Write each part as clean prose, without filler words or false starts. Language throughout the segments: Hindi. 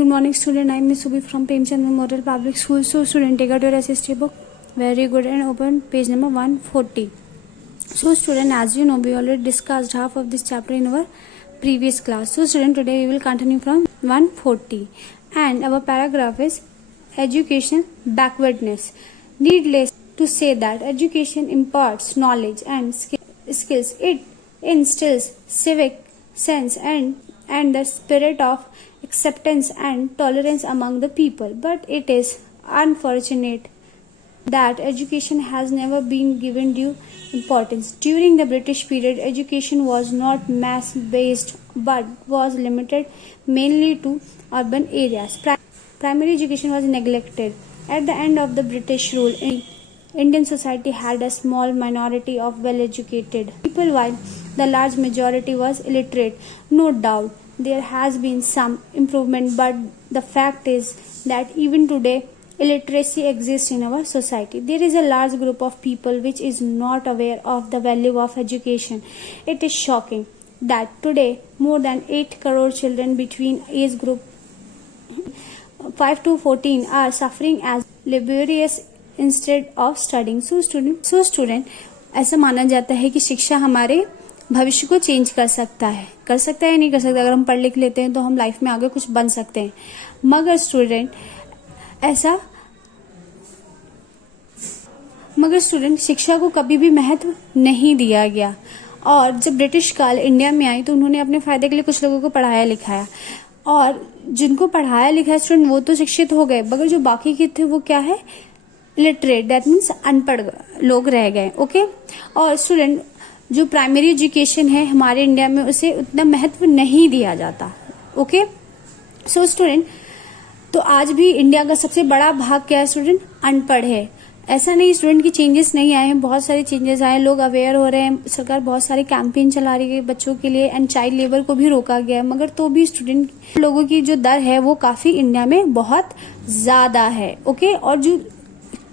Good morning, student. I am Miss Subi from Premchand Memorial Public School. So, student, take out your SST book. Very good, and open page number 140. So, student, as you know, we already discussed half of this chapter in our previous class. So, student, today we will continue from 140, and our paragraph is education backwardness. Needless to say that education imparts knowledge and skills. It instills civic sense and the spirit of acceptance and tolerance among the people. But it is unfortunate that education has never been given due importance. During the British period, education was not mass-based but was limited mainly to urban areas. Primary education was neglected. At the end of the British rule, Indian society had a small minority of well-educated people, while the large majority was illiterate. No doubt there has been some improvement, but the fact is that even today illiteracy exists in our society. There is a large group of people which is not aware of the value of education. It is shocking that today more than 8 crore children between age group 5 to 14 are suffering as laborious instead of studying. So student ऐसा माना जाता है कि शिक्षा हमारे भविष्य को चेंज कर सकता है या नहीं कर सकता। अगर हम पढ़ लिख लेते हैं तो हम लाइफ में आगे कुछ बन सकते हैं, मगर स्टूडेंट शिक्षा को कभी भी महत्व नहीं दिया गया। और जब ब्रिटिश काल इंडिया में आई तो उन्होंने अपने फायदे के लिए कुछ लोगों को पढ़ाया लिखाया, और जिनको पढ़ाया लिखाया स्टूडेंट वो तो शिक्षित हो गए, मगर जो बाकी के थे वो क्या है, लिटरेट, दैट मीन्स अनपढ़ लोग रह गए। ओके। और स्टूडेंट जो प्राइमरी एजुकेशन है हमारे इंडिया में उसे उतना महत्व नहीं दिया जाता। ओके। सो स्टूडेंट, तो आज भी इंडिया का सबसे बड़ा भाग क्या है स्टूडेंट, अनपढ़ है। ऐसा नहीं स्टूडेंट की चेंजेस नहीं आए हैं, बहुत सारे चेंजेस आए हैं, लोग अवेयर हो रहे हैं, सरकार बहुत सारे कैंपेन चला रही है बच्चों के लिए, एंड चाइल्ड लेबर को भी रोका गया है, मगर तो भी स्टूडेंट लोगों की जो दर है वो काफी इंडिया में बहुत ज्यादा है। ओके। और जो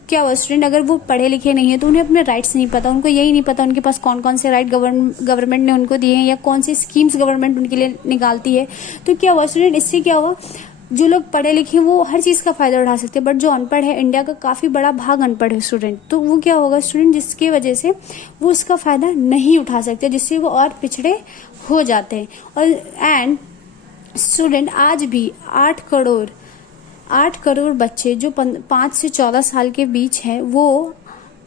क्या हुआ स्टूडेंट, अगर वो पढ़े लिखे नहीं है तो उन्हें अपने राइट्स नहीं पता, उनको यही नहीं पता उनके पास कौन कौन से राइट गवर्नमेंट ने उनको दिए हैं या कौन सी स्कीम्स गवर्नमेंट उनके लिए निकालती है। तो क्या हुआ स्टूडेंट, इससे क्या हुआ, जो लोग पढ़े लिखे वो हर चीज का फायदा उठा सकते हैं, बट जो अनपढ़ है, इंडिया का काफी बड़ा भाग अनपढ़ है स्टूडेंट, तो वो क्या होगा स्टूडेंट, जिसकी वजह से वो उसका फायदा नहीं उठा सकते, जिससे वो और पिछड़े हो जाते हैं। और एंड स्टूडेंट आज भी 8 करोड़ बच्चे जो 5 से 14 साल के बीच हैं वो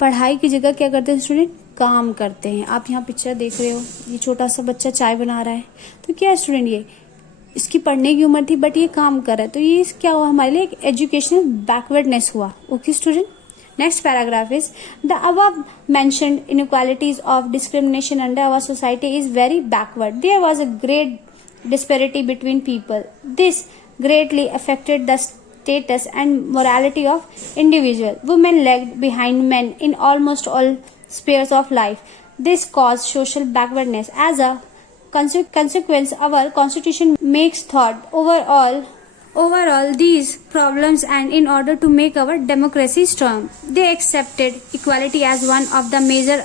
पढ़ाई की जगह क्या करते हैं स्टूडेंट, काम करते हैं। आप यहाँ पिक्चर देख रहे हो, ये छोटा सा बच्चा चाय बना रहा है, तो क्या है स्टूडेंट, ये इसकी पढ़ने की उम्र थी बट ये काम कर रहा है, तो ये क्या हुआ, हमारे लिए एक एजुकेशनल बैकवर्डनेस हुआ। Okay student. Next paragraph is the above mentioned inequalities of discrimination under our society is very backward. There was a great disparity between people. This greatly affected the status and morality of individual. Women lagged behind men in almost all spheres of life. This caused social backwardness. As a consequence, our constitution makes thought overall these problems, and in order to make our democracy strong, they accepted equality as one of the major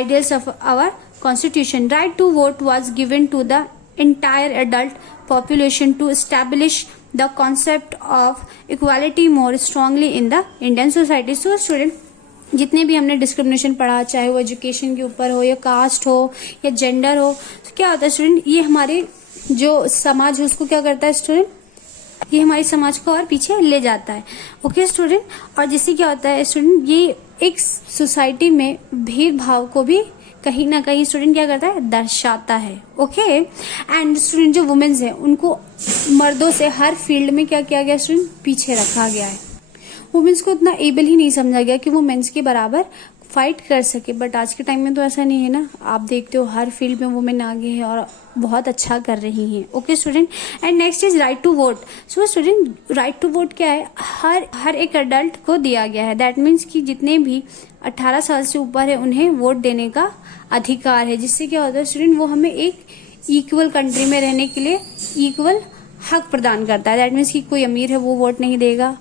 ideals of our constitution. Right to vote was given to the entire adult population to establish the concept of equality more strongly in the Indian society. So student, जितने भी हमने डिस्क्रिमिनेशन पढ़ा, चाहे वो एजुकेशन के ऊपर हो या कास्ट हो या जेंडर हो, तो क्या होता है स्टूडेंट, ये हमारे जो समाज है उसको क्या करता है स्टूडेंट, ये हमारे समाज को और पीछे ले जाता है। Okay student. और जिससे क्या होता है स्टूडेंट, ये एक सोसाइटी में भेदभाव को भी कहीं ना कहीं स्टूडेंट क्या करता है, दर्शाता है। ओके। एंड स्टूडेंट जो वुमेन्स है उनको मर्दों से हर फील्ड में क्या किया गया स्टूडेंट, पीछे रखा गया है। वुमेन्स को उतना एबल ही नहीं समझा गया कि वो मेंस के बराबर फाइट कर सके, बट आज के टाइम में तो ऐसा नहीं है ना, आप देखते हो हर फील्ड में वुमेन आगे है और बहुत अच्छा कर रही हैं। Okay student. And next is right to vote. So student, right to vote क्या है, हर एक अडल्ट को दिया गया है, दैट मीन्स कि जितने भी 18 साल से ऊपर है उन्हें वोट देने का अधिकार है। जिससे क्या होता है स्टूडेंट, वो हमें एक इक्वल कंट्री में रहने के लिए इक्वल हक प्रदान करता है। दैट मीन्स कि कोई अमीर है वो वोट नहीं देगा,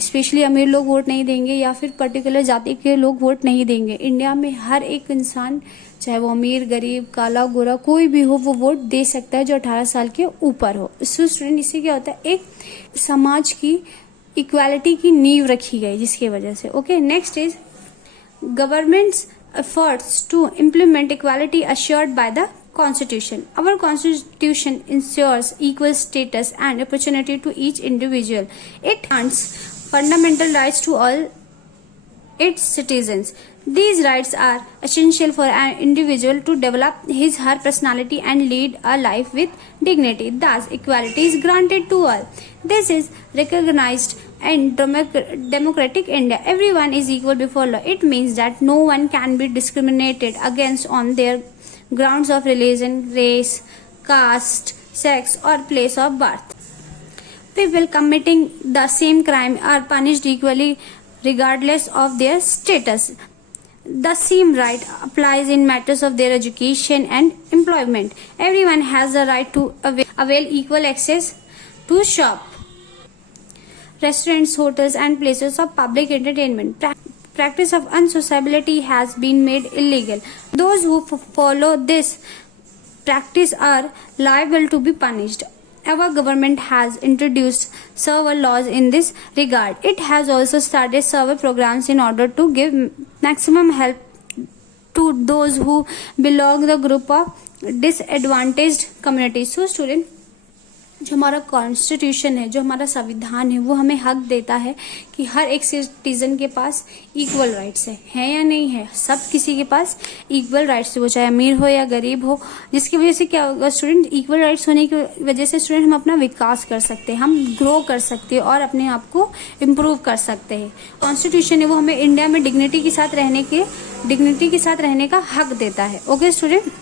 स्पेशली अमीर लोग वोट नहीं देंगे या फिर पर्टिकुलर जाति के लोग वोट नहीं देंगे। इंडिया में हर एक इंसान, चाहे वो अमीर, गरीब, काला, गोरा, कोई भी हो, वो वोट दे सकता है जो 18 साल के ऊपर हो। सो स्टूडेंट, इससे क्या होता है, एक समाज की इक्वालिटी की नींव रखी गई जिसकी वजह से। Okay, next is governments efforts to implement equality assured by the Constitution. Our Constitution ensures equal status and opportunity to each individual. It grants fundamental rights to all its citizens. These rights are essential for an individual to develop his her personality and lead a life with dignity. Thus, equality is granted to all. This is recognized in democratic India. Everyone is equal before law. It means that no one can be discriminated against on their grounds of religion, race, caste, sex, or place of birth. People committing the same crime are punished equally regardless of their status. The same right applies in matters of their education and employment. Everyone has the right to avail equal access to shop, restaurants, hotels, and places of public entertainment. Practice of unsociability has been made illegal. Those who follow this practice are liable to be punished. Our government has introduced several laws in this regard. It has also started several programs in order to give maximum help to those who belong to the group of disadvantaged communities. So student, जो हमारा कॉन्स्टिट्यूशन है, जो हमारा संविधान है, वो हमें हक देता है कि हर एक सिटीजन के पास इक्वल राइट्स है या नहीं है? सब किसी के पास इक्वल राइट्स है, वो चाहे अमीर हो या गरीब हो। जिसकी वजह से क्या होगा स्टूडेंट, इक्वल राइट्स होने की वजह से स्टूडेंट हम अपना विकास कर सकते हैं, हम ग्रो कर सकते हैं और अपने आप को इम्प्रूव कर सकते हैं। कॉन्स्टिट्यूशन है वो हमें इंडिया में डिग्निटी के साथ रहने का हक देता है। ओके स्टूडेंट,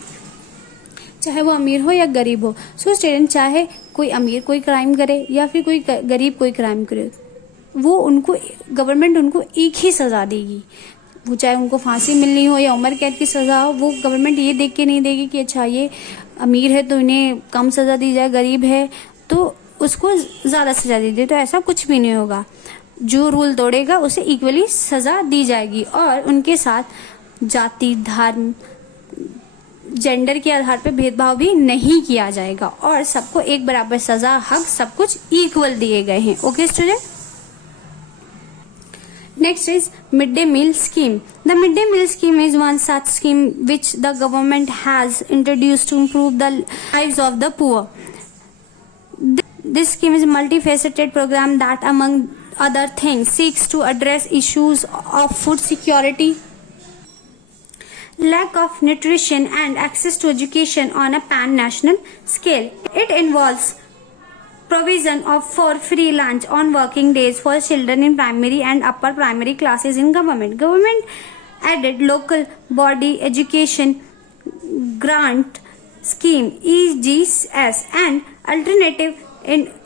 चाहे वो अमीर हो या गरीब हो। सो स्टूडेंट, चाहे कोई अमीर कोई क्राइम करे या फिर कोई गरीब कोई क्राइम करे, वो उनको गवर्नमेंट उनको एक ही सजा देगी। वो चाहे उनको फांसी मिलनी हो या उम्र कैद की सजा हो, वो गवर्नमेंट ये देख के नहीं देगी कि अच्छा ये अमीर है तो इन्हें कम सजा दी जाए, गरीब है तो उसको ज्यादा सजा दी जाए। तो ऐसा कुछ भी नहीं होगा। जो रूल तोड़ेगा उसे इक्वली सजा दी जाएगी और उनके साथ जाति, धर्म, जेंडर के आधार पर भेदभाव भी नहीं किया जाएगा और सबको एक बराबर सजा, हक, सब कुछ इक्वल दिए गए हैं। Okay student, next is mid day meal scheme. The mid day meal scheme is one such scheme which the government has introduced to improve the lives of the poor. This scheme is a multifaceted program that, among other things, seeks to address issues of food security, lack of nutrition, and access to education on a pan-national scale. It involves provision of for free lunch on working days for children in primary and upper primary classes in government. Government added local body education grant scheme EGS and alternative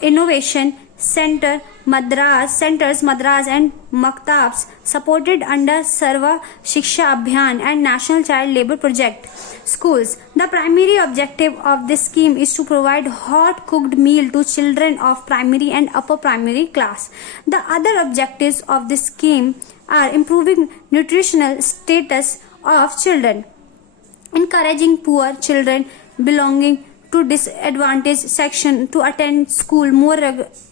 innovation centers Madras and Maktabs supported under Sarva Shiksha Abhiyan and National Child Labour Project schools. The primary objective of this scheme is to provide hot cooked meal to children of primary and upper primary class. The other objectives of this scheme are improving nutritional status of children, encouraging poor children belonging to disadvantaged section to attend school more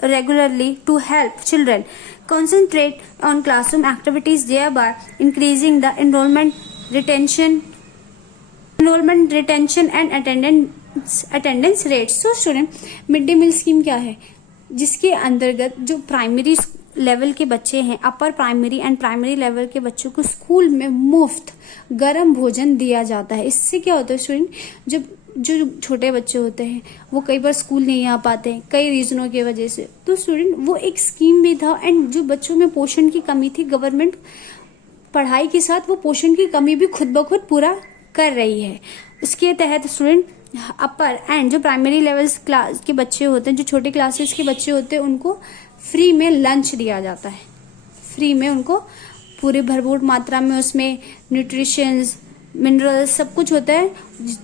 regularly, to help children concentrate on classroom activities, thereby increasing the enrollment, retention and attendance rates. So student, mid day meal scheme क्या है? जिसके अंतर्गत जो प्राइमरी लेवल के बच्चे हैं, upper primary and primary level के बच्चों को स्कूल में मुफ्त गर्म भोजन दिया जाता है। इससे क्या होता है स्टूडेंट, जब जो छोटे बच्चे होते हैं वो कई बार स्कूल नहीं आ पाते हैं कई रीजनों की वजह से, तो स्टूडेंट वो एक स्कीम भी था। एंड जो बच्चों में पोषण की कमी थी, गवर्नमेंट पढ़ाई के साथ वो पोषण की कमी भी खुद ब खुद पूरा कर रही है। उसके तहत स्टूडेंट अपर एंड जो प्राइमरी लेवल क्लास के बच्चे होते हैं, जो छोटे क्लासेस के बच्चे होते हैं, उनको फ्री में लंच दिया जाता है। फ्री में उनको पूरी भरपूर मात्रा में उसमें न्यूट्रिशंस, मिनरल्स सब कुछ होता है,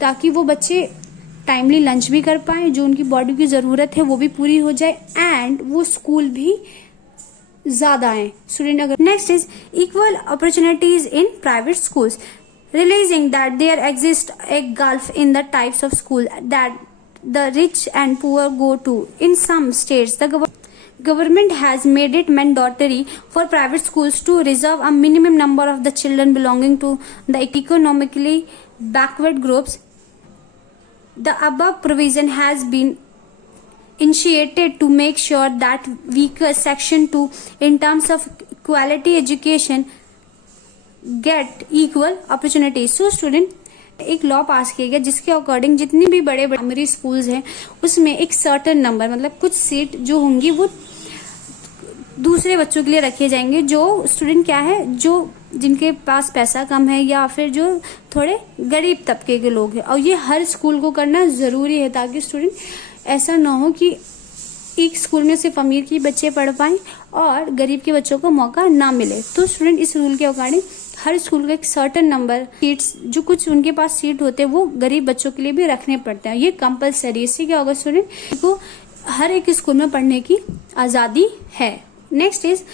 ताकि वो बच्चे टाइमली लंच भी कर पाए, जो उनकी बॉडी की ज़रूरत है वो भी पूरी हो जाए, एंड वो स्कूल भी ज्यादा हैं स्टूडेंट। अगर next is equal opportunities in private schools, realizing that there exists a gulf in the types of school that the rich and poor go to. In some states, the government has made it mandatory for private schools to reserve a minimum number of the children belonging to the economically backward groups. The above provision has been initiated to make sure that weaker section 2 in terms of quality education get equal opportunities. So student एक लॉ पास किया गया जिसके अकॉर्डिंग जितने भी बड़े बड़े प्राइमरी स्कूल्स हैं उसमें एक सर्टेन नंबर मतलब कुछ सीट जो होंगी वो दूसरे बच्चों के लिए रखे जाएंगे, जो स्टूडेंट क्या है जो जिनके पास पैसा कम है या फिर जो थोड़े गरीब तबके के लोग हैं। और ये हर स्कूल को करना जरूरी है ताकि स्टूडेंट ऐसा ना हो कि एक स्कूल में सिर्फ अमीर के बच्चे पढ़ पाएं और गरीब के बच्चों को मौका ना मिले। तो स्टूडेंट इस रूल के अकॉर्डिंग हर स्कूल का एक सर्टेन नंबर सीट्स जो कुछ उनके पास सीट होते हैं वो गरीब बच्चों के लिए भी रखने पड़ते हैं। ये कंपलसरी। इससे क्या होगा स्टूडेंट को हर एक स्कूल में पढ़ने की आजादी है। Next is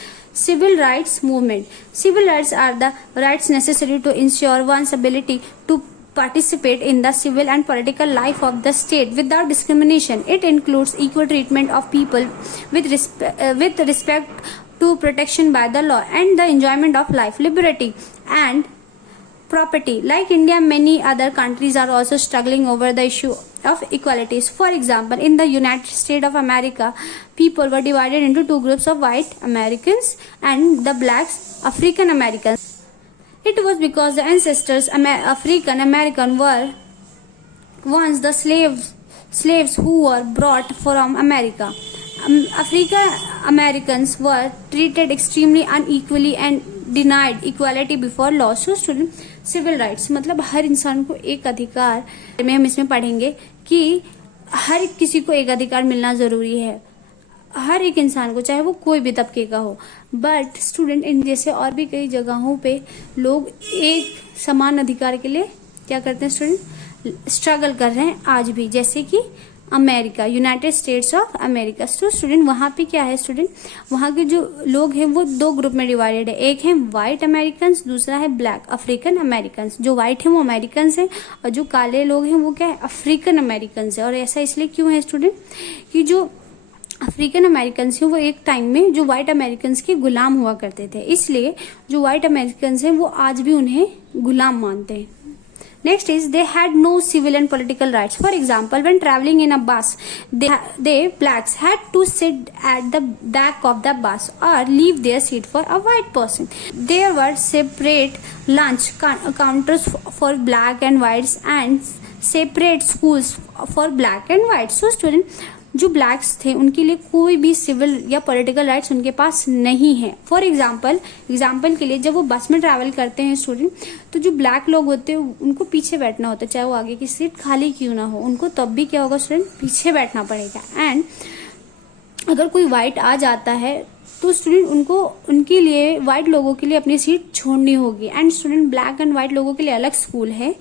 civil rights movement. Civil rights are the rights necessary to ensure one's ability to participate in the civil and political life of the state without discrimination. It includes equal treatment of people with respect to protection by the law and the enjoyment of life, liberty and property. Like India, many other countries are also struggling over the issue of equalities. For example, in the United States of America, people were divided into two groups of white Americans and the blacks African Americans. It was because the ancestors African American were once the slaves who were brought from America. African Americans were treated extremely unequally and denied equality before law. So student, civil rights मतलब हर इंसान को एक अधिकार में हम इसमें पढ़ेंगे कि हर किसी को एक अधिकार मिलना जरूरी है, हर एक इंसान को, चाहे वो कोई भी तबके का हो। बट स्टूडेंट इन जैसे और भी कई जगहों पे लोग एक समान अधिकार के लिए क्या करते हैं स्टूडेंट, स्ट्रगल कर रहे हैं आज भी, जैसे कि America, United states of America. तो स्टूडेंट वहाँ पे क्या है स्टूडेंट, वहाँ के जो लोग हैं वो दो ग्रुप में डिवाइडेड है, एक है व्हाइट अमेरिकन, दूसरा है ब्लैक अफ्रीकन अमेरिकन। जो व्हाइट है वो अमेरिकन है और जो काले लोग हैं वो क्या है, अफ्रीकन अमेरिकन है। और ऐसा इसलिए क्यों है स्टूडेंट कि जो अफ्रीकन अमेरिकन हैं वो एक टाइम में जो व्हाइट अमेरिकन के गुलाम हुआ करते थे, इसलिए जो व्हाइट अमेरिकन हैं वो आज भी उन्हें गुलाम मानते हैं। Next is they had no civil and political rights. For example, when traveling in a bus, they blacks had to sit at the back of the bus or leave their seat for a white person. There were separate lunch counters for black and whites and separate schools for black and whites. So student, जो ब्लैक्स थे उनके लिए कोई भी सिविल या पॉलिटिकल राइट्स उनके पास नहीं है। फॉर एग्जाम्पल के लिए जब वो बस में ट्रैवल करते हैं स्टूडेंट, तो जो ब्लैक लोग होते हैं उनको पीछे बैठना होता है, चाहे वो आगे की सीट खाली क्यों ना हो, उनको तब भी क्या होगा स्टूडेंट, पीछे बैठना पड़ेगा। एंड अगर कोई व्हाइट आ जाता है तो स्टूडेंट उनको उनके लिए व्हाइट लोगों के लिए अपनी सीट छोड़नी होगी। And student black and white लोगों के लिए अलग स्कूल है,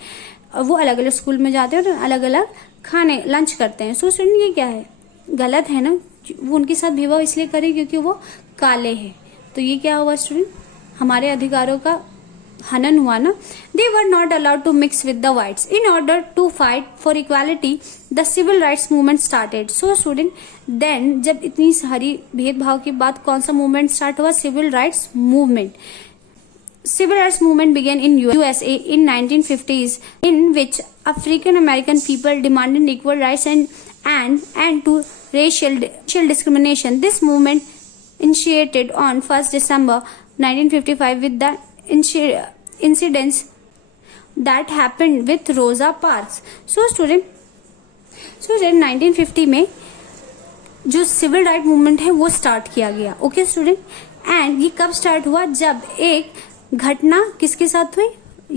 वो अलग अलग स्कूल में जाते हैं और अलग अलग खाने लंच करते हैं। सो स्टूडेंट ये क्या है, गलत है ना, वो उनके साथ भेदभाव इसलिए करें क्योंकि वो काले हैं। तो ये क्या हुआ स्टूडेंट, हमारे अधिकारों का हनन हुआ ना। They were not allowed to mix with the whites in order to fight for equality the civil rights movement started. So student then जब इतनी सारी भेदभाव के बाद कौन सा मूवमेंट स्टार्ट हुआ, civil rights movement. Civil rights movement began in USA in 1950s, in which African American people demanded equal rights and to racial discrimination. This movement initiated on 1st December 1955 with the incidents that happened with Rosa Parks. So student 1950 में जो सिविल राइट मूवमेंट है वो स्टार्ट किया गया। ओके स्टूडेंट, एंड ये कब स्टार्ट हुआ, जब एक घटना किसके साथ हुई,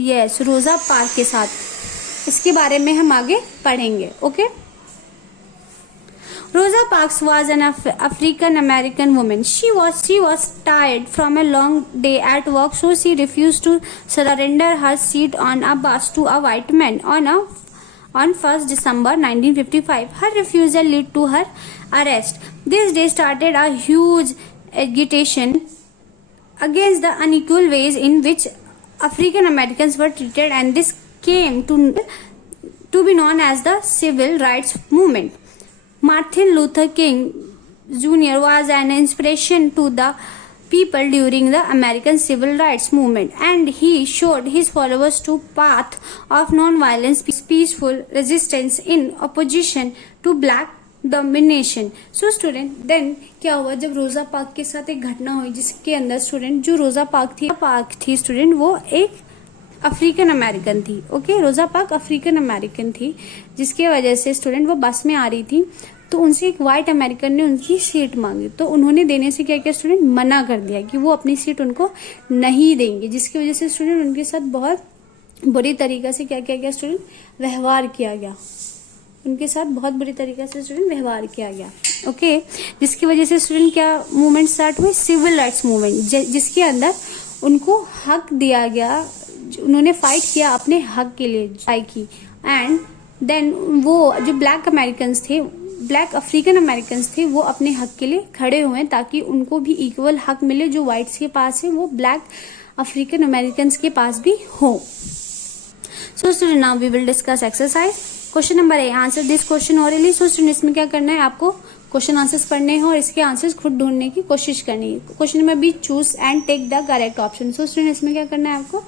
यस रोजा पार्क के साथ। इसके बारे में हम आगे पढ़ेंगे। Okay, Rosa Parks was an African American woman. She was tired from a long day at work, so she refused to surrender her seat on a bus to a white man on 1st December 1955. Her refusal led to her arrest. This day started a huge agitation against the unequal ways in which African Americans were treated, and this came to be known as the Civil Rights Movement. Martin Luther King Jr. was an inspiration to the people during the American Civil Rights Movement, and he showed his followers to path of non-violence, peaceful resistance in opposition to black domination. So student, then क्या हुआ, जब रोजा पार्क के साथ एक घटना हुई जिसके अंदर स्टूडेंट, जो रोजा पार्क थी स्टूडेंट, वो एक अफ्रीकन अमेरिकन थी. ओके, रोजा पार्क अफ्रीकन अमेरिकन थी, जिसके वजह से स्टूडेंट वो बस में आ रही थी, तो उनसे एक वाइट अमेरिकन ने उनकी सीट मांगी, तो उन्होंने देने से क्या किया स्टूडेंट, मना कर दिया कि वो अपनी सीट उनको नहीं देंगे, जिसकी वजह से स्टूडेंट उनके साथ बहुत बुरी तरीके से क्या किया गया स्टूडेंट, व्यवहार किया गया. उनके साथ बहुत बुरी तरीके से स्टूडेंट व्यवहार किया गया. ओके, जिसकी वजह से स्टूडेंट क्या मूवमेंट स्टार्ट हुई, सिविल राइट्स मूवमेंट, जिसके अंदर उनको हक दिया गया, उन्होंने फाइट किया अपने हक के लिए की. एंड देन वो जो ब्लैक अफ्रीकन अमेरिकन्स थे, वो अपने हक के लिए खड़े हुए ताकि उनको भी इक्वल हक मिले जो व्हाइट्स के पास है, वो ब्लैक अफ्रीकन अमेरिकन्स के पास भी हो. So student, now we will discuss exercise. Question number A, answer this question orally. So student, इसमें क्या करना है, आपको क्वेश्चन आंसर्स पढ़ने हैं और इसके आंसर्स खुद ढूंढने की कोशिश करनी है. Question number B, choose and take the correct option. So student, इसमें क्या करना है, आपको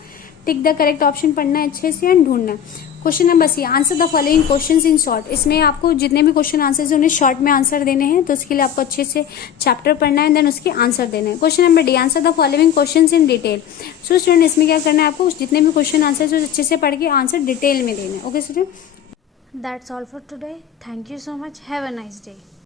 टिक द करेक्ट ऑप्शन पढ़ना है अच्छे से एंड ढूंढना है. Question number C, answer the following questions in short. इसमें आपको जितने भी क्वेश्चन आंसर्स हैं उन्हें शॉर्ट में आंसर देने हैं, तो उसके लिए आपको अच्छे से चैप्टर पढ़ना है, देन उसके आंसर देने हैं. Question number D, answer the following questions in detail. So student, इसमें क्या करना है, आपको जितने भी क्वेश्चन आंसर्स अच्छे से पढ़ के आंसर डिटेल में देना है. Okay student, that's all for today. Thank you so much. Have a nice day.